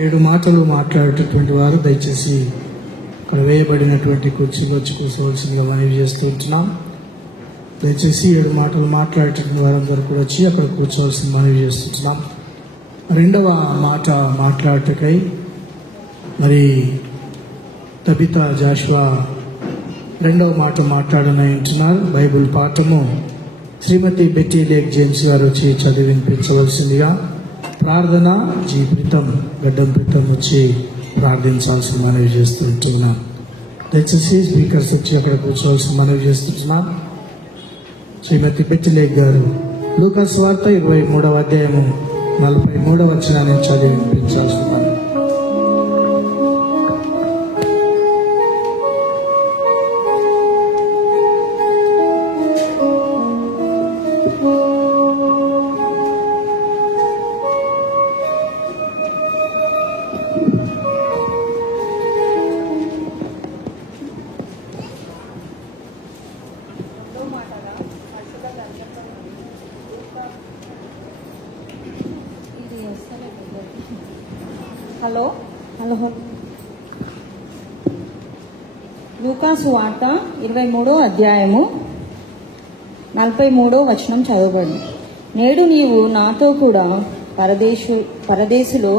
7 మాటలు మాట్లాడేటటువంటి వారు దయచేసి అక్కడ వేయబడినటువంటి కుర్చీలో వచ్చి కూర్చోవలసిందిగా మనవి చేస్తూ ఉంటున్నాం. దయచేసి 7 మాటలు మాట్లాడేటటువంటి వారందరూ కూడా వచ్చి అక్కడ కూర్చోవలసిన మనవి చేస్తుంటున్నాం. 2వ మాట మాట్లాడటకై మరి తబితా జాషువా 2వ మాట మాట్లాడనై ఉంటున్నారు. బైబిల్ పాఠము శ్రీమతి బెట్టి లేక్ జేమ్స్ గారు వచ్చి చదివి వినిపించవలసిందిగా, ప్రార్థన జీవితం గడ్డం ప్రీతం వచ్చి ప్రార్థించాల్సిన మనవి చేస్తుంటున్నాం. దయచేసి స్పీకర్స్ వచ్చి అక్కడ కూర్చోవలసిన మనవి చేస్తుంటున్నాం. శ్రీమతి బెట్టి లేక్ గారు లూకా సువార్త 23వ అధ్యాయము 43వ వచనాన్ని చదివి వినిపించాల్సిన మనవి. హలో లూకా సువార్త 23వ అధ్యాయము 43వ వచనం చదవబడింది. నేడు నీవు నాతో కూడా పరదేశులో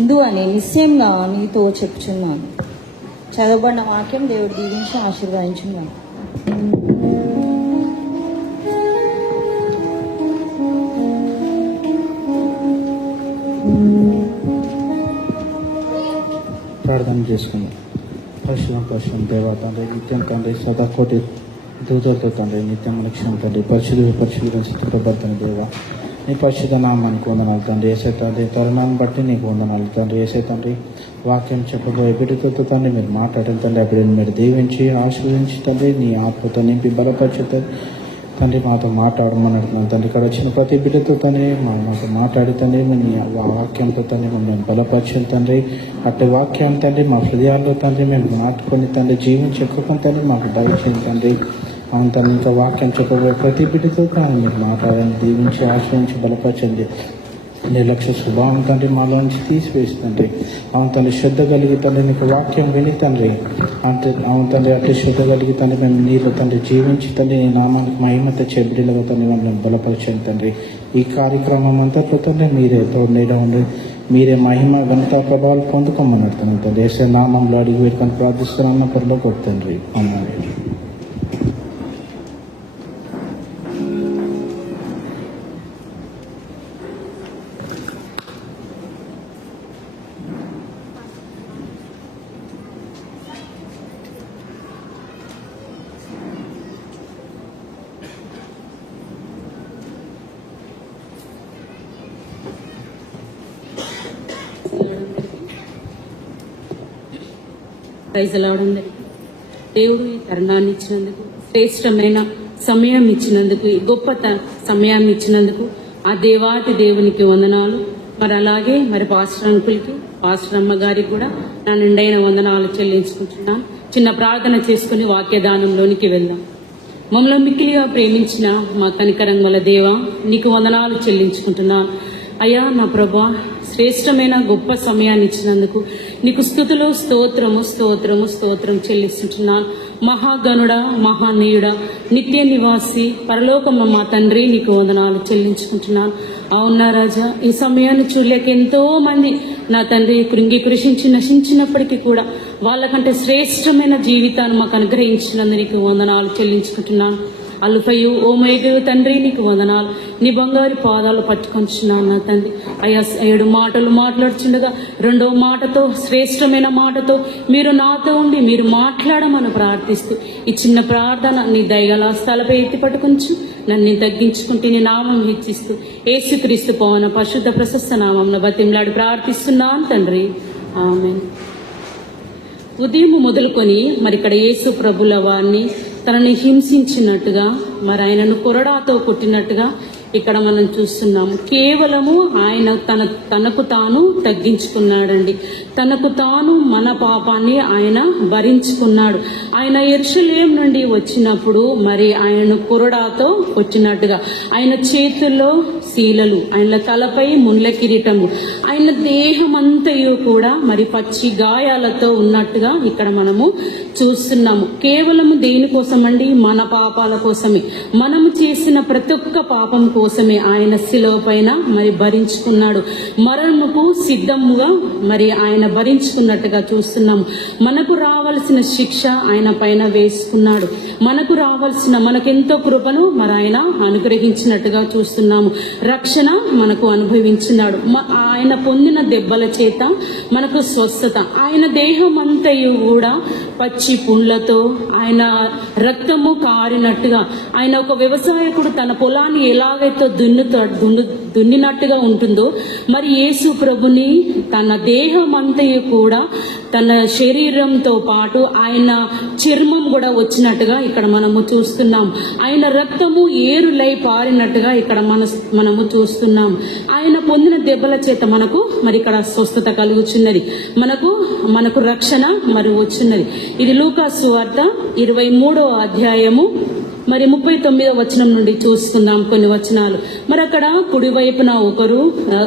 ఉండు అని నిశ్చయంగా నీతో చెప్పుచున్నాను. చదవబడిన వాక్యం దేవుడు దీవించి ఆశీర్వదించున్నాను. ప్రార్థన చేసుకుందాం. పరిశుభ్రం దేవా తండ్రి, నిత్యం తండ్రి, సదాకోటి దూతలతో తండ్రి, నిత్యం లక్ష్యం తండ్రి, పరిశుద్ధ స్థితిపడుతున్న దేవా, నీ పరిశుద్ధ నామానికి వందనాలు తండ్రి. ఏసే తండ్రి, తరుణాన్ని బట్టి నీకు వందనాలు తండ్రి. ఏసే తండ్రి, వాక్యం చెప్పబోయే బిడ్డతో తండ్రి మీరు మాట్లాడిన తండ్రి, అప్పుడు మీరు దీవించి ఆశీర్వదించి తండ్రి, నీ ఆత్మతో నింపి బలపరిచి తండ్రి మాతో మాట్లాడమని అడుగుతున్నాను తండ్రి. ఇక్కడ వచ్చిన ప్రతి బిడ్డతో తండ్రి మాతో మాట్లాడి తండ్రి మీ వాక్యంతో తండ్రి మమ్మల్ని బలపరిచిన తండ్రి, అట్టి వాక్యాన్ని తండ్రి మా హృదయాల్లో తండ్రి మేము నాటుకొని తండ్రి జీవించి ఎక్కువ తండ్రి మాకు దయచేయండి తండ్రి. అవును తండ్రి, ఇంకా వాక్యం చెప్పబోయే ప్రతి బిడ్డతో తండ్రి మీరు మాట్లాడండి, దీవించి ఆశ్రయించి బలపరచండి. నిర్లక్ష్య స్వభావం తండ్రి మాలోంచి తీసివేస్తుంది. అవును తండ్రి, శ్రద్ధ కలిగి తండ్రి నీకు వాక్యం విని తండ్రి అంటే అవును తండ్రి అట్లా శ్రద్ధ కలిగి తండ్రి మేము నీళ్ళు తండ్రి జీవించి తండ్రి నీ నామానికి మహిమ తెచ్చే బిడ్డలుగా తండ్రి మమ్మల్ని బలపరచండి తండ్రి. ఈ కార్యక్రమం అంతట్లో తండ్రి మీరే తోడుగా ఉండి మీరే మహిమ ఘనత ప్రభావాలు పొందుకోమని అడుగుతున్నాం తండ్రి. ఏసే నామంలో అడిగి వేడుకొని ప్రార్థిస్తున్నాం పరలో కొడుతండ్రి. అమ్మాయి దేవుడు ఈ తరుణాన్ని ఇచ్చినందుకు, శ్రేష్టమైన సమయం ఇచ్చినందుకు, ఈ గొప్ప సమయాన్ని ఇచ్చినందుకు ఆ దేవాతి దేవునికి వందనాలు. మరి అలాగే మరి పాస్టర్ అంకుల్కి, పాస్టర్ అమ్మగారికి కూడా నా నిండైన వందనాలు చెల్లించుకుంటున్నాను. చిన్న ప్రార్థన చేసుకుని వాక్యదానంలోనికి వెళ్దాం. మమ్మల్ని మిక్కిలిగా ప్రేమించిన మా కనికరం గల దేవా, నీకు వందనాలు చెల్లించుకుంటున్నాను. అయ్యా నా ప్రభా, శ్రేష్టమైన గొప్ప సమయాన్ని ఇచ్చినందుకు నీకు స్తుతులు, స్తోత్రము స్తోత్రము స్తోత్రం చెల్లిస్తుంటున్నాను. మహాగణుడా, మహానీయుడా, నిత్య నివాసి, పరలోకమ్మ మా తండ్రి, నీకు వందనాలు చెల్లించుకుంటున్నాను. అవునా రాజా, ఈ సమయాన్ని చూడలేక ఎంతో మంది నా తండ్రి కృంగి కృషించి నశించినప్పటికీ కూడా వాళ్ళకంటే శ్రేష్టమైన జీవితాన్ని మాకు అనుగ్రహించినందుకు నీకు వందనాలు చెల్లించుకుంటున్నాను. అల్ఫయు ఓమేగు తండ్రి, నీకు వందనాలు. నీ బంగారు పాదాలు పట్టుకొంచున్నాను నా తండ్రి. అయ్యా 7 మాటలు మాట్లాడుచుండగా 2వ మాటతో, శ్రేష్టమైన మాటతో మీరు నాతో ఉండి మీరు మాట్లాడమని ప్రార్థిస్తూ ఈ చిన్న ప్రార్థన నీ దయగల స్థలపై ఎత్తి పట్టుకొంచు నన్ను తగ్గించుకుంటే నీ నామం హెచ్చిస్తూ యేసుక్రీస్తు పవన పరిశుద్ధ ప్రశస్త నామంలో బతిమలాడి ప్రార్థిస్తున్నాను తండ్రి, ఆమేన్. ఉదయం మొదలుకొని మరి ఇక్కడ యేసు ప్రభుల వారిని తనని హింసించినట్టుగా, మరి ఆయనను కొరడాతో కొట్టినట్టుగా ఇక్కడ మనం చూస్తున్నాము. కేవలము ఆయన తనకు తాను తగ్గించుకున్నాడండి. తనకు తాను మన పాపాన్ని ఆయన భరించుకున్నాడు. ఆయన యెరూషలేము నుండి వచ్చినప్పుడు మరి ఆయనను కొరడాతో వచ్చినట్టుగా, ఆయన చేతుల్లో శీలలు, ఆయన తలపై ముళ్ళ కిరీటము, ఆయన దేహమంతయు కూడా మరి పచ్చి గాయాలతో ఉన్నట్టుగా ఇక్కడ మనము చూస్తున్నాము. కేవలము దేనికోసం అండి? మన పాపాల కోసమే, మనము చేసిన ప్రతి ఒక్క పాపం కోసమే ఆయన శిలువ పైన మరి భరించుకున్నాడు. మరణముకు సిద్ధముగా మరి ఆయన భరించుకున్నట్టుగా చూస్తున్నాము. మనకు రావాల్సిన శిక్ష ఆయన పైన వేసుకున్నాడు. మనకు రావాల్సిన, మనకెంతో కృపను మరి ఆయన అనుగ్రహించినట్టుగా చూస్తున్నాము. రక్షణ మనకు అనుభవించినాడు. ఆయన పొందిన దెబ్బల చేత మనకు స్వస్థత. ఆయన దేహం అంతయు కూడా పచ్చి పుండ్లతో, ఆయన రక్తము కారినట్టుగా, ఆయన ఒక వ్యవసాయకుడు తన పొలాన్ని ఎలాగైతే దున్నినట్టుగా ఉంటుందో, మరి యేసు ప్రభుని తన దేహం అంతయు కూడా తన శరీరంతో పాటు ఆయన చర్మం కూడా వచ్చినట్టుగా ఇక్కడ మనము చూస్తున్నాం. ఆయన రక్తము ఏరులై పారినట్టుగా ఇక్కడ మనము చూస్తున్నాం. ఆయన పొందిన దెబ్బల చేత మనకు మరి ఇక్కడ స్వస్థత కలుగుచున్నది, మనకు రక్షణ మరి వచ్చున్నది. ఇది లూకా సువార్త 23వ అధ్యాయము మరి 39వ వచనం నుండి చూసుకుందాం కొన్ని వచనాలు. మరి అక్కడ కుడి వైపున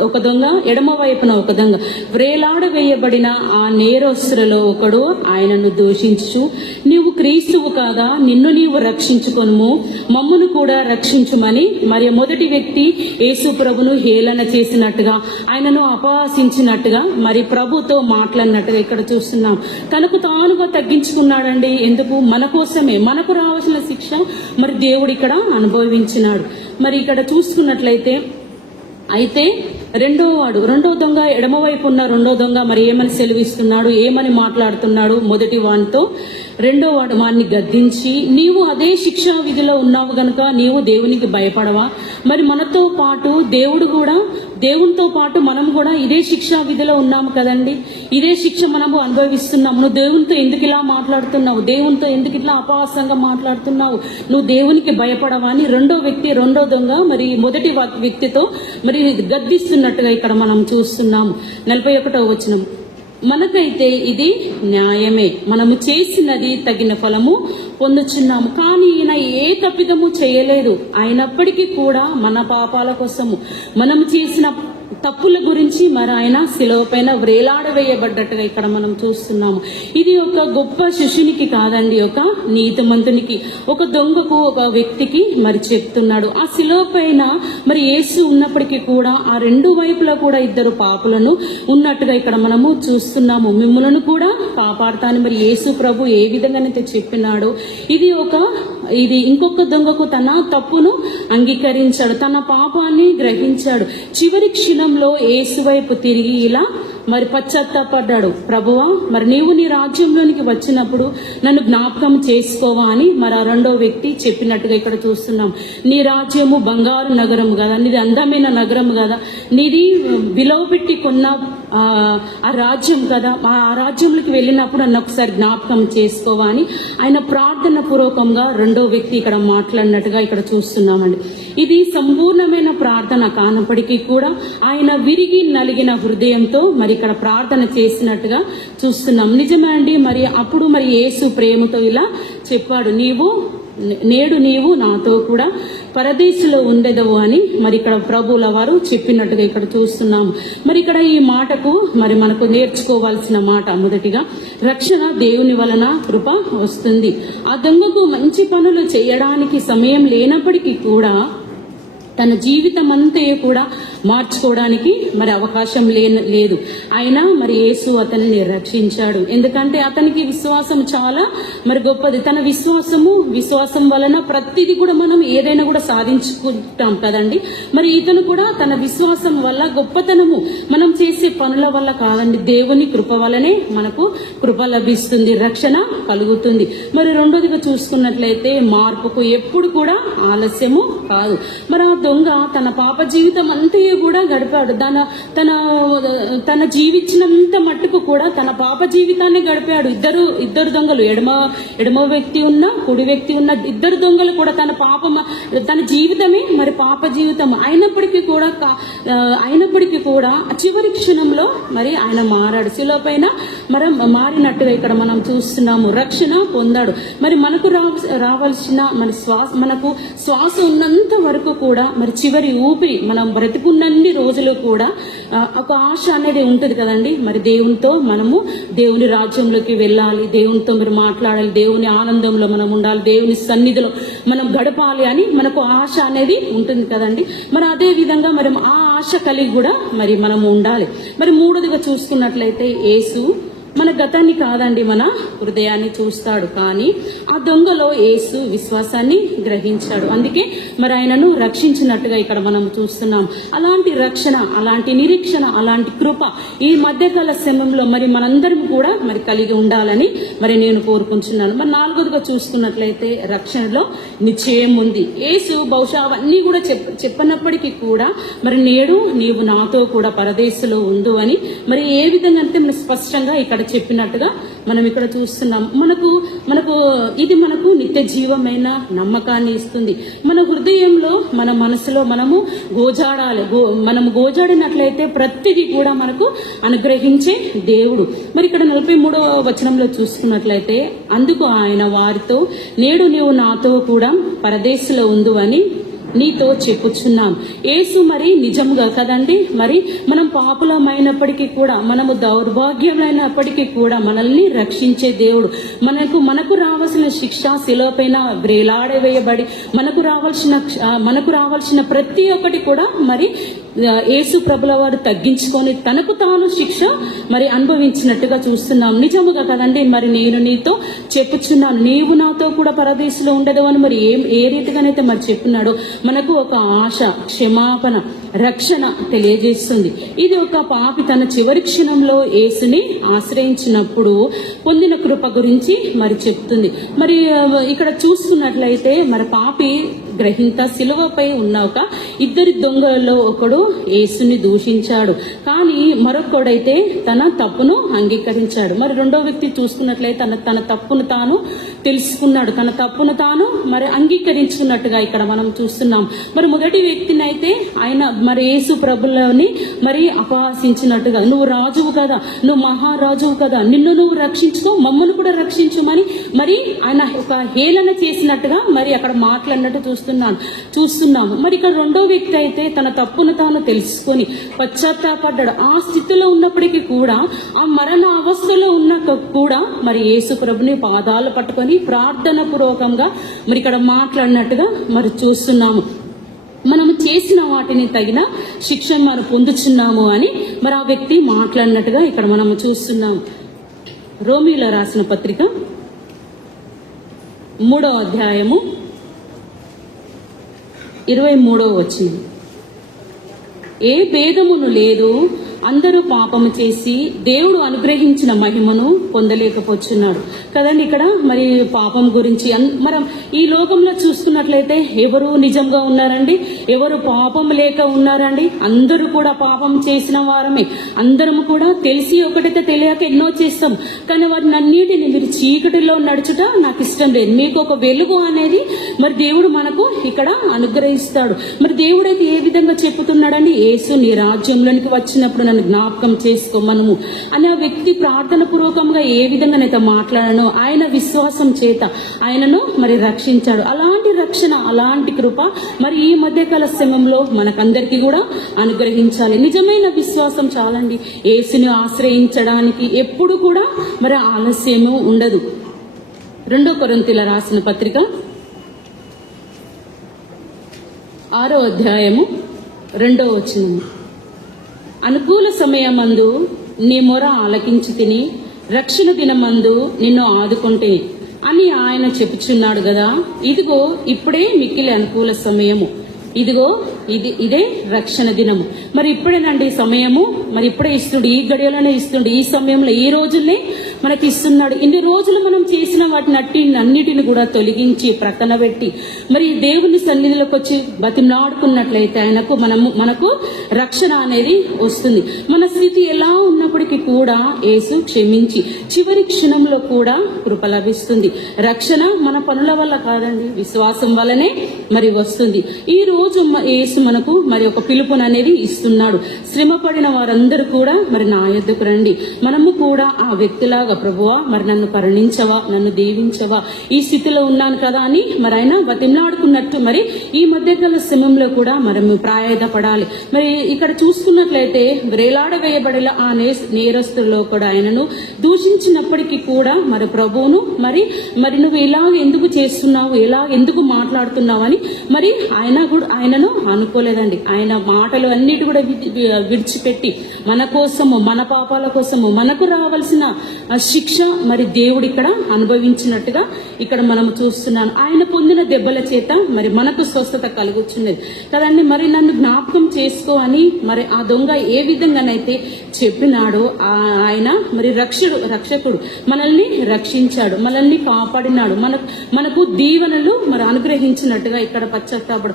ఒక దొంగ, ఎడమ వైపున ఒక దొంగ, వ్రేలాడవేయబడిన ఆ నేరస్తులలో ఒకడు ఆయనను దూషించు, నీవు క్రీస్తువు కాదా? నిన్ను నీవు రక్షించుకొనుము, మమ్మను కూడా రక్షించుమని మరి మొదటి వ్యక్తి యేసు ప్రభును హేళన చేసినట్టుగా, ఆయనను అపహాసించినట్టుగా, మరి ప్రభుతో మాట్లాడినట్టుగా ఇక్కడ చూస్తున్నాం. తనకు తానుగా తగ్గించుకున్నాడండి. ఎందుకు? మన కోసమే, మనకు రావాల్సిన శిక్ష మరి దేవుడు ఇక్కడ అనుభవించినాడు. మరి ఇక్కడ చూసుకున్నట్లయితే అయితే రెండో దొంగ, ఎడమవైపు ఉన్న రెండో దొంగ మరి ఏమని సెలవిస్తున్నాడు, ఏమని మాట్లాడుతున్నాడు? మొదటి వానితో రెండో వాడిని గద్దించి, నీవు అదే శిక్షా విధిలో ఉన్నావు గనుక నీవు దేవునికి భయపడవా? మరి మనతో పాటు దేవునితో పాటు మనం కూడా ఇదే శిక్షా విధిలో ఉన్నాము కదండి. ఇదే శిక్ష మనము అనుభవిస్తున్నాము. నువ్వు దేవునితో ఎందుకు ఇలా మాట్లాడుతున్నావు? దేవునితో ఎందుకు ఇట్లా అపహాసంగా మాట్లాడుతున్నావు? నువ్వు దేవునికి భయపడవా అని రెండో దొంగ మరి మొదటి వ్యక్తితో మరి గద్దిస్తున్నట్టుగా ఇక్కడ మనం చూస్తున్నాము. 41వ వచనం, మనకైతే ఇది న్యాయమే, మనము చేసినది తగిన ఫలము పొందుచున్నాము. కానీ ఈయన ఏ తప్పిదము చేయలేదు. అయినప్పటికీ కూడా మన పాపాల కోసము, మనము చేసిన తప్పుల గురించి మరి ఆయన శిలువ పైన వ్రేలాడవేయబడ్డట్టుగా ఇక్కడ మనం చూస్తున్నాము. ఇది ఒక గొప్ప శిష్యునికి కాదండి, ఒక నీతిమంతునికి, ఒక దొంగకు, ఒక వ్యక్తికి మరి చెప్తున్నాడు. ఆ శిలువ పైన మరి యేసు ఉన్నప్పటికీ కూడా ఆ రెండు వైపులా కూడా ఇద్దరు పాపులను ఉన్నట్టుగా ఇక్కడ మనము చూస్తున్నాము. మిమ్ములను కూడా కాపాడుతాను మరి యేసు ప్రభు ఏ విధంగానైతే చెప్పినాడో, ఇది ఇంకొక దొంగకు తన తప్పును అంగీకరించాడు, తన పాపాన్ని గ్రహించాడు. చివరి క్షణంలో యేసు వైపు తిరిగి ఇలా మరి పశ్చాత్తాపడ్డాడు. ప్రభువా, మరి నీవు నీ రాజ్యంలోనికి వచ్చినప్పుడు నన్ను జ్ఞాపకం చేసుకోవా అని మరి ఆ రెండో వ్యక్తి చెప్పినట్టుగా ఇక్కడ చూస్తున్నాం. నీ రాజ్యము బంగారు నగరం కదా, నీది అందమైన నగరం కదా, నీది విలువ పెట్టి కొన్న ఆ రాజ్యం కదా, ఆ రాజ్యంలోకి వెళ్ళినప్పుడు నన్ను ఒకసారి జ్ఞాపకం చేసుకోవా అని ఆయన ప్రార్థన పూర్వకంగా రెండో వ్యక్తి ఇక్కడ మాట్లాడినట్టుగా ఇక్కడ చూస్తున్నామండి. ఇది సంపూర్ణమైన ప్రార్థన కానప్పటికీ కూడా ఆయన విరిగి నలిగిన హృదయంతో మరి ఇక్కడ ప్రార్థన చేసినట్టుగా చూస్తున్నాం. నిజమే అండి. మరి అప్పుడు మరి యేసు ప్రేమతో ఇలా చెప్పాడు, నేడు నీవు నాతో కూడా పరదేశంలో ఉండేదవు అని మరి ఇక్కడ ప్రభువుల వారు చెప్పినట్టుగా ఇక్కడ చూస్తున్నాము. మరి ఇక్కడ ఈ మాటకు మరి మనకు నేర్చుకోవాల్సిన మాట, మొదటిగా రక్షణ దేవుని వలన కృప వస్తుంది. ఆ దొంగకు మంచి పనులు చేయడానికి సమయం లేనప్పటికీ కూడా తన జీవితం అంతా కూడా మార్చుకోవడానికి మరి అవకాశం లేదు. అయినా మరి యేసు అతనిని రక్షించాడు. ఎందుకంటే అతనికి విశ్వాసం చాలా మరి గొప్పది. తన విశ్వాసం వలన ప్రతిదీ కూడా మనం ఏదైనా కూడా సాధించుకుంటాం కదండి. మరి ఇతను కూడా తన విశ్వాసం వల్ల, గొప్పతనము మనం చేసే పనుల వల్ల కాదండి, దేవుని కృప వల్లనే మనకు కృప లభిస్తుంది, రక్షణ కలుగుతుంది. మరి రెండోదిగా చూసుకున్నట్లయితే మార్పుకు ఎప్పుడు కూడా ఆలస్యము కాదు. మరి ఆ దొంగ తన పాప జీవితం అంతా కూడా గడిపాడు. తన జీవించినంత మట్టుకు కూడా తన పాప జీవితాన్ని గడిపాడు. ఇద్దరు దొంగలు, ఎడమ వ్యక్తి ఉన్న కుడి వ్యక్తి ఉన్న ఇద్దరు దొంగలు కూడా తన జీవితమే మరి పాప జీవితం అయినప్పటికీ కూడా చివరి క్షణంలో మరి ఆయన మారాడు. శిలువ పైన మారినట్టుగా ఇక్కడ మనం చూస్తున్నాము. రక్షణ పొందాడు. మరి మనకు రావాల్సిన మనకు శ్వాస ఉన్నంత వరకు కూడా మరి చివరి ఊపిరి మనం బ్రతికున్నన్ని రోజులు కూడా ఒక ఆశ అనేది ఉంటుంది కదండి. మరి దేవునితో మనము దేవుని రాజ్యంలోకి వెళ్ళాలి, దేవునితో మీరు మాట్లాడాలి, దేవుని ఆనందంలో మనం ఉండాలి, దేవుని సన్నిధిలో మనం గడపాలి అని మనకు ఆశ అనేది ఉంటుంది కదండి. మరి అదే విధంగా మరి ఆ ఆశ కలిగి కూడా మరి మనము ఉండాలి. మరి మూడోదిగా చూసుకున్నట్లయితే యేసు మన గతాన్ని కాదండి, మన హృదయాన్ని చూస్తాడు. కానీ ఆ దొంగలో యేసు విశ్వాసాన్ని గ్రహించాడు. అందుకే మరి ఆయనను రక్షించినట్టుగా ఇక్కడ మనం చూస్తున్నాం. అలాంటి రక్షణ, అలాంటి నిరీక్షణ, అలాంటి కృప ఈ మధ్యకాల సమయంలో మరి మనందరం కూడా మరి కలిగి ఉండాలని మరి నేను కోరుకుంటున్నాను. మరి నాలుగోదిగా చూసుకున్నట్లయితే రక్షణలో నిశ్చయం ఉంది. యేసు బహుశా అవన్నీ కూడా చెప్పనప్పటికీ కూడా మరి నేడు నీవు నాతో కూడా పరదేశంలో ఉండు అని మరి ఏ విధంగా అంటే మనం స్పష్టంగా ఇక్కడ చెప్పినట్టుగా మనం ఇక్కడ చూస్తున్నాం. ఇది మనకు నిత్య జీవమైన నమ్మకాన్ని ఇస్తుంది. మన హృదయంలో మన మనసులో మనము గోజాడినట్లయితే ప్రతిదీ కూడా మనకు అనుగ్రహించే దేవుడు. మరి ఇక్కడ 43వ వచనంలో చూసుకున్నట్లయితే అందుకు ఆయన వారితో నేడు నీవు నాతో కూడా పరదేశంలో ఉండు అని నీతో చెప్పుచున్నాం. యేసు మరి నిజంగా కదండి, మరి మనం పాపులమైనప్పటికీ కూడా, మనము దౌర్భాగ్యమైనప్పటికీ కూడా మనల్ని రక్షించే దేవుడు. మనకు రావాల్సిన శిక్ష శిలువపైన వేలాడవేయబడి మనకు రావాల్సిన ప్రతి ఒక్కటి కూడా మరి యేసు ప్రభుల వారు తగ్గించుకొని తనకు తాను శిక్ష మరి అనుభవించినట్టుగా చూస్తున్నాం. నిజముగా కదండి, మరి నేను నీతో చెప్పుచున్నాను, నీవు నాతో కూడా పరదేశంలో ఉండదు అని మరి ఏ రీతిగానైతే మరి చెప్పినాడో మనకు ఒక ఆశ, క్షమాపణ, రక్షణ తెలియజేస్తుంది. ఇది ఒక పాపి తన చివరి క్షణంలో యేసుని ఆశ్రయించినప్పుడు పొందిన కృప గురించి మరి చెప్తుంది. మరి ఇక్కడ చూసుకున్నట్లయితే మరి పాపి గ్రహింత శిలువపై ఉన్నాక ఇద్దరి దొంగల్లో ఒకడు యేసుని దూషించాడు, కానీ మరొకడైతే తన తప్పును అంగీకరించాడు. మరి రెండో వ్యక్తి చూసుకున్నట్లయితే తన తప్పును తాను తెలుసుకున్నాడు, తన తప్పును తాను మరి అంగీకరించుకున్నట్టుగా ఇక్కడ మనం చూస్తున్నాం. మరి మొదటి వ్యక్తిని అయితే ఆయన మరి యేసు ప్రభులని మరి అపహాసించినట్టుగా, నువ్వు రాజువు కదా, నువ్వు మహారాజువు కదా, నిన్ను నువ్వు రక్షించుకో, మమ్మల్ని కూడా రక్షించమని మరి ఆయన ఒక హేళన చేసినట్టుగా మరి అక్కడ మాట్లాడినట్టు చూస్తున్నాము. మరి ఇక్కడ రెండో వ్యక్తి అయితే తన తప్పును తాను తెలుసుకొని పశ్చాత్తాపడ్డాడు. ఆ స్థితిలో ఉన్నప్పటికీ కూడా, ఆ మరణ అవస్థలో ఉన్న కూడా మరి యేసు ప్రభుని పాదాలు పట్టుకొని ప్రార్థన పూర్వకంగా మరి ఇక్కడ మాట్లాడినట్టుగా మరి చూస్తున్నాము. మనము చేసిన వాటిని తగిన శిక్ష మనం పొందుచున్నాము అని మరి ఆ వ్యక్తి మాట్లాడినట్టుగా ఇక్కడ మనము చూస్తున్నాము. రోమీయుల రాసిన పత్రిక 3వ అధ్యాయము 23వ వచనం. ఏ భేదమును లేదు, అందరూ పాపము చేసి దేవుడు అనుగ్రహించిన మహిమను పొందలేకపోతున్నాడు కదండి. ఇక్కడ మరి పాపం గురించి మనం ఈ లోకంలో చూసుకున్నట్లయితే ఎవరు నిజంగా ఉన్నారండి, ఎవరు పాపం లేక ఉన్నారండి? అందరూ కూడా పాపం చేసిన వారమే. అందరం కూడా తెలిసి ఒకటైతే తెలియక ఎన్నో చేస్తాం, కానీ వాటిని అన్నిటిని మీరు చీకటిలో నడుచుట నాకు ఇష్టం లేదు, మీకు ఒక వెలుగు అనేది మరి దేవుడు మనకు ఇక్కడ అనుగ్రహిస్తాడు. మరి దేవుడైతే ఏ విధంగా చెప్పుతున్నాడని, యేసు నీ రాజ్యంలోనికి వచ్చినప్పుడు నన్ను జ్ఞాపకం చేసుకోమను అని ఆ వ్యక్తి ప్రార్థన పూర్వకంగా ఏ విధంగానైతే మాట్లాడానో ఆయన విశ్వాసం చేత ఆయనను మరి రక్షించాడు. అలాంటి రక్షణ, అలాంటి కృప మరి ఈ మధ్యకాల సమయంలో మనకందరికీ కూడా అనుగ్రహించాలి. నిజమైన విశ్వాసం చాలండి. యేసుని ఆశ్రయించడానికి ఎప్పుడు కూడా మరి ఆలస్యము ఉండదు. 2 కొరింథీయుల రాసిన పత్రిక 6వ అధ్యాయము 2వ వచనం. అనుకూల సమయమందు నీ మొర ఆలకించి తిని రక్షణ దినమందు నిన్ను ఆదుకుంటే అని ఆయన చెప్పుచున్నాడు కదా. ఇదిగో ఇప్పుడే మిక్కిలి అనుకూల సమయము, ఇదిగో ఇదే రక్షణ దినము. మరి ఇప్పుడేనండి సమయము, మరి ఇప్పుడే ఇస్తుండు, ఈ గడియలోనే ఇస్తుండు, ఈ సమయంలో ఈ రోజుల్నే మనకి ఇస్తున్నాడు. ఇన్ని రోజులు మనం చేసిన వాటిని అన్నిటిని కూడా తొలగించి ప్రక్కన పెట్టి మరి దేవుని సన్నిధిలోకి వచ్చి బతిమలాడుకున్నట్లయితే మనకు రక్షణ అనేది వస్తుంది. మన స్థితి ఎలా ఉన్నప్పటికీ కూడా యేసు క్షమించి చివరి క్షణంలో కూడా కృప లభిస్తుంది. రక్షణ మన పనుల వల్ల కాదండి, విశ్వాసం వల్లనే మరి వస్తుంది. ఈ రోజు యేసు మనకు మరి ఒక పిలుపును అనేది ఇస్తున్నాడు. శ్రమ పడిన వారందరూ కూడా మరి నా యొద్దకు రండి. మనము కూడా ఆ వ్యక్తిలాగా ప్రభువా మరి నన్ను కరుణించవా, నన్ను దీవించవా, ఈ స్థితిలో ఉన్నాను కదా అని మరి ఆయన బతిమలాడుకున్నట్టు మరి ఈ మధ్యకాల సమయంలో కూడా మనం ప్రాయపడాలి. మరి ఇక్కడ చూసుకున్నట్లయితే వేలాడవేయబడేలా ఆ నేరస్తుల్లో కూడా ఆయనను దూషించినప్పటికీ కూడా మరి ప్రభువును మరి నువ్వు ఇలాగ ఎందుకు చేస్తున్నావు, ఎందుకు మాట్లాడుతున్నావు అని మరి ఆయనను అనుకోలేదండి. ఆయన మాటలు అన్నిటి కూడా విడిచిపెట్టి మన కోసము, మన పాపాల కోసము, మనకు రావాల్సిన శిక్ష మరి దేవుడు ఇక్కడ అనుభవించినట్టుగా ఇక్కడ మనం చూస్తున్నాను. ఆయన పొందిన దెబ్బల చేత మరి మనకు స్వస్థత కలుగుతున్నది కదండి. మరి నన్ను జ్ఞాపకం చేసుకో అని మరి ఆ దొంగ ఏ విధంగానైతే చెప్పినాడో ఆయన మరి రక్షకుడు మనల్ని రక్షించాడు, మనల్ని కాపాడినాడు, మనకు దీవెనలు మరి అనుగ్రహించినట్టుగా ఇక్కడ పశ్చాత్తాపడు.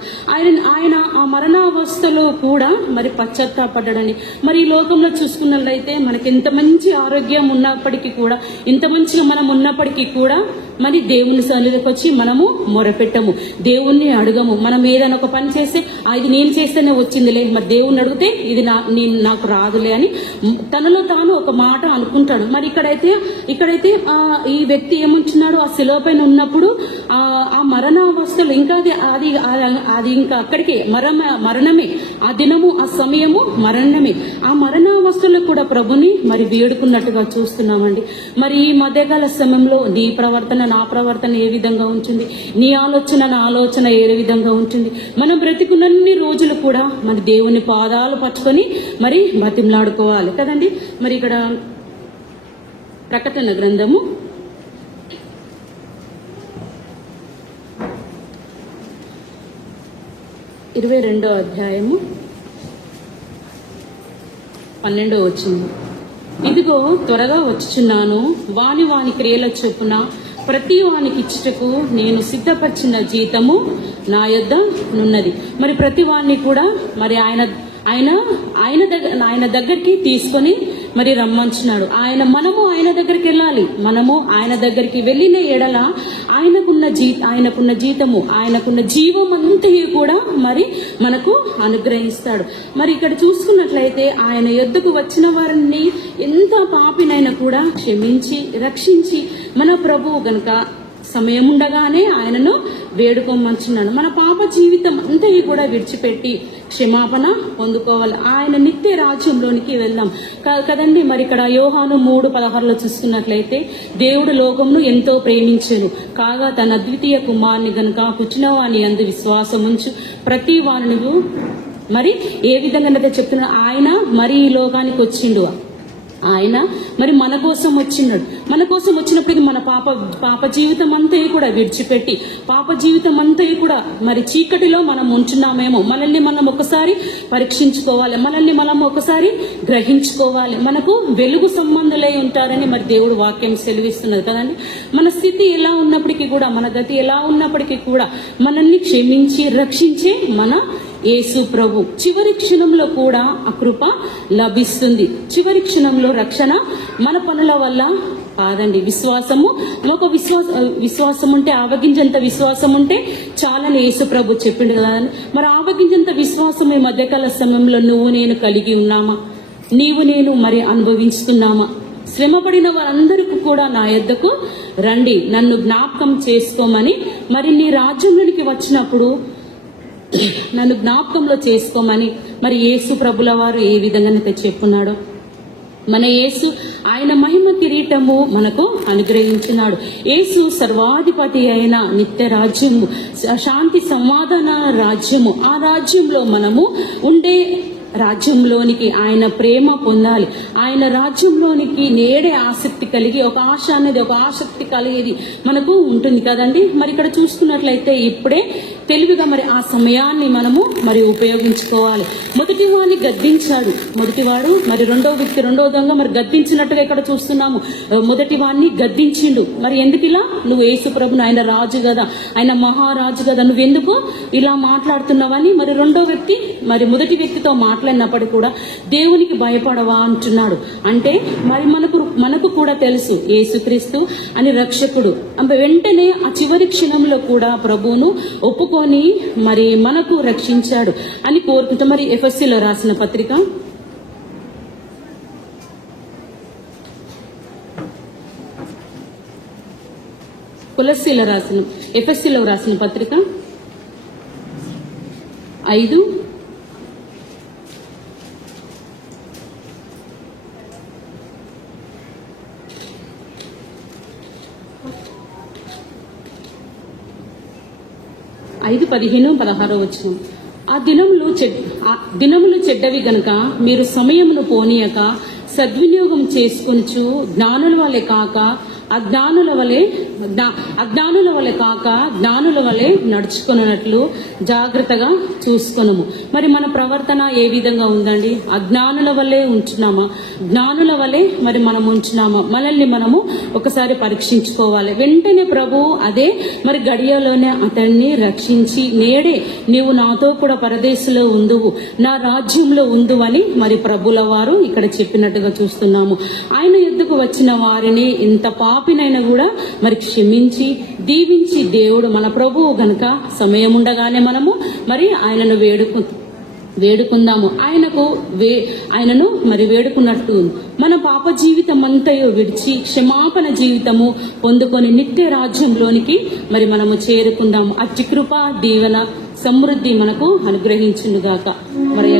ఆయన ఆ మరణావస్థలో కూడా మరి పశ్చాత్తాపడ్డాడని. మరి ఈ లోకంలో చూసుకున్నట్లయితే మనకి ఎంత మంచి ఆరోగ్యం ఉన్నప్పటికీ కూడా, ఇంత మంచిగా మనం ఉన్నప్పటికీ కూడా మరి దేవుని సన్నిధికి వచ్చి మనము మొరపెట్టము, దేవుణ్ణి అడగము. మనం ఏదైనా ఒక పని చేస్తే ఇది నేను చేస్తేనే వచ్చిందిలే, మరి దేవుణ్ణి అడిగితే ఇది నాకు రాదులే అని తనలో తాను ఒక మాట అనుకుంటాడు. మరి ఇక్కడైతే ఈ వ్యక్తి ఏమంటున్నాడు, ఆ శిలువ పైన ఉన్నప్పుడు ఆ మరణావస్థలు ఇంకా అది ఇంకా అక్కడికే మరణమే, ఆ దినము ఆ సమయము మరణమే. ఆ మరణావస్థలో కూడా ప్రభుని మరి వేడుకున్నట్టుగా చూస్తున్నామండి. మరి ఈ మధ్యకాల సమయంలో నీ ప్రవర్తన నా ప్రవర్తన ఏ విధంగా ఉంటుంది, నీ ఆలోచన నా ఆలోచన ఏ విధంగా ఉంటుంది. మనం బ్రతికున్నన్ని రోజులు కూడా మరి దేవుని పాదాలు పట్టుకొని మరి బతిమలాడుకోవాలి కదండి. మరి ఇక్కడ ప్రకటన గ్రంథము 22వ అధ్యాయము 12వ వచనం. ఇదిగో త్వరగా వచ్చుచున్నాను, వాని క్రియల చొప్పున ప్రతి వానికి ఇచ్చుటకు నేను సిద్ధపరిచిన జీతము నా యొద్ద నున్నది. మరి ప్రతి వాణ్ణి కూడా మరి ఆయన దగ్గరికి తీసుకొని మరి రమ్మంచున్నాడు. మనము ఆయన దగ్గరికి వెళ్ళాలి. మనము ఆయన దగ్గరికి వెళ్ళిన ఎడల ఆయనకున్న జీతము, ఆయనకున్న జీవం అంతా కూడా మరి మనకు అనుగ్రహిస్తాడు. మరి ఇక్కడ చూసుకున్నట్లయితే ఆయన యొద్దకు వచ్చిన వారిని ఎంత పాపినైనా కూడా క్షమించి రక్షించి మన ప్రభువు గనుక సమయం ఉండగానే ఆయనను వేడుకోమంటున్నాడు. మన పాప జీవితం అంతా కూడా విడిచిపెట్టి క్షమాపణ పొందుకోవాలి, ఆయన నిత్య రాజ్యంలోనికి వెళ్దాం కదండి. మరి ఇక్కడ యోహాను 3:16 చూసుకున్నట్లయితే దేవుడు లోకమును ఎంతో ప్రేమించెను, కాగా తన అద్వితీయ కుమారుని గనుక పుట్టినవాని యందు విశ్వాసముంచు ప్రతి వాని మరి ఏ విధంగా చెప్తున్నా, ఆయన మరి ఈ లోకానికి వచ్చిండు, ఆయన మరి మన కోసం వచ్చినాడు. మన కోసం వచ్చినప్పటికీ మన పాప జీవితం అంతా కూడా విడిచిపెట్టి, పాప జీవితం అంతా కూడా మరి చీకటిలో మనం ఉంటున్నామేమో, మనల్ని మనం ఒకసారి పరీక్షించుకోవాలి, మనల్ని మనం ఒకసారి గ్రహించుకోవాలి. మనకు వెలుగు సంబంధులై ఉంటారని మరి దేవుడు వాక్యం సెలవిస్తున్నది కదండి. మన స్థితి ఎలా ఉన్నప్పటికీ కూడా, మన గతి ఎలా ఉన్నప్పటికీ కూడా మనల్ని క్షమించి రక్షించే మన యేసు ప్రభు చివరి క్షణంలో కూడా ఆ కృప లభిస్తుంది. చివరి క్షణంలో రక్షణ మన పనుల వల్ల కాదండి. విశ్వాసం ఉంటే, ఆవగింజంత విశ్వాసం ఉంటే చాలని యేసు ప్రభు చెప్పిండు కదా. మరి ఆవగింజంత విశ్వాసం ఈ మధ్యకాల సమయంలో నువ్వు నేను కలిగి ఉన్నామా, నీవు నేను మరి అనుభవిస్తున్నామా? శ్రమపడిన వారందరికీ కూడా నా యొద్దకు రండి, నన్ను జ్ఞాపకం చేసుకోమని మరి నీ రాజ్యంలోనికి వచ్చినప్పుడు నన్ను జ్ఞాపకంలో చేసుకోమని మరి యేసు ప్రభుల వారు ఏ విధంగా చెప్పున్నాడో, మన యేసు ఆయన మహిమ కిరీటము మనకు అనుగ్రహించినాడు. యేసు సర్వాధిపతి అయిన నిత్య రాజ్యము, శాంతి సమాధాన రాజ్యము, ఆ రాజ్యంలో మనము ఉండే రాజ్యంలోనికి ఆయన ప్రేమ పొందాలి. ఆయన రాజ్యంలోనికి నేడే ఆసక్తి కలిగి ఒక ఆశ అనేది, ఒక ఆసక్తి కలిగేది మనకు ఉంటుంది కదండి. మరి ఇక్కడ చూసుకున్నట్లయితే ఇప్పుడే తెలివిగా మరి ఆ సమయాన్ని మనము మరి ఉపయోగించుకోవాలి. మొదటి వాడిని గద్దించాడు, మొదటివాడు మరి రెండో వ్యక్తి రెండో దొంగ మరి గద్దించినట్టుగా ఇక్కడ చూస్తున్నాము. మొదటి వాడిని గద్దించిండు. మరి ఎందుకు ఇలా, నువ్వు యేసు ప్రభుని, ఆయన రాజు కదా, ఆయన మహారాజు కదా, నువ్వెందుకు ఇలా మాట్లాడుతున్నావని మరి రెండో వ్యక్తి మరి మొదటి వ్యక్తితో మాట్లాడినప్పటికీ కూడా దేవునికి భయపడవా అంటున్నాడు. అంటే మరి మనకు కూడా తెలుసు యేసుక్రీస్తు అని రక్షకుడు. వెంటనే ఆ చివరి క్షణంలో కూడా ప్రభువును ఒప్పుకొని మరి మనకు రక్షించాడు అని కోరుకుంటాం. మరి ఎఫెసీలో రాసిన పత్రిక ఎఫెసీలో రాసిన పత్రిక 5 15-16 వచనం. ఆ దినములు చెడ్డవి గనుక మీరు సమయమును పోనీయక సద్వినియోగం చేసుకొనుచు జ్ఞానుల వలె కాక అజ్ఞానుల వలె నడుచుకున్నట్లు జాగ్రత్తగా చూసుకొనుము. మరి మన ప్రవర్తన ఏ విధంగా ఉందండి? అజ్ఞానుల వల్లే ఉంటున్నామా, జ్ఞానుల వల్లే మరి మనం ఉంటున్నామా? మనల్ని మనము ఒకసారి పరీక్షించుకోవాలి. వెంటనే ప్రభు అదే మరి గడియలోనే అతన్ని రక్షించి, నేడే నీవు నాతో కూడా పరదేశంలో ఉందువు, నా రాజ్యంలో ఉందువని మరి ప్రభుల వారు ఇక్కడ చెప్పినట్టుగా చూస్తున్నాము. ఆయన యుద్ధకు వచ్చిన వారిని ఇంత పాపినైనా కూడా మరి క్షమించి దీవించి దేవుడు మన ప్రభువు గనుక సమయం ఉండగానే మనము మరి ఆయనను వేడుకుందాము. ఆయనను మరి వేడుకున్నట్టు మన పాప జీవితం అంతయో విడిచి క్షమాపణ జీవితము పొందుకొని నిత్య రాజ్యంలోనికి మరి మనము చేరుకుందాము. అట్టి కృప దీవెన సమృద్ధి మనకు అనుగ్రహించునుగాక. మరి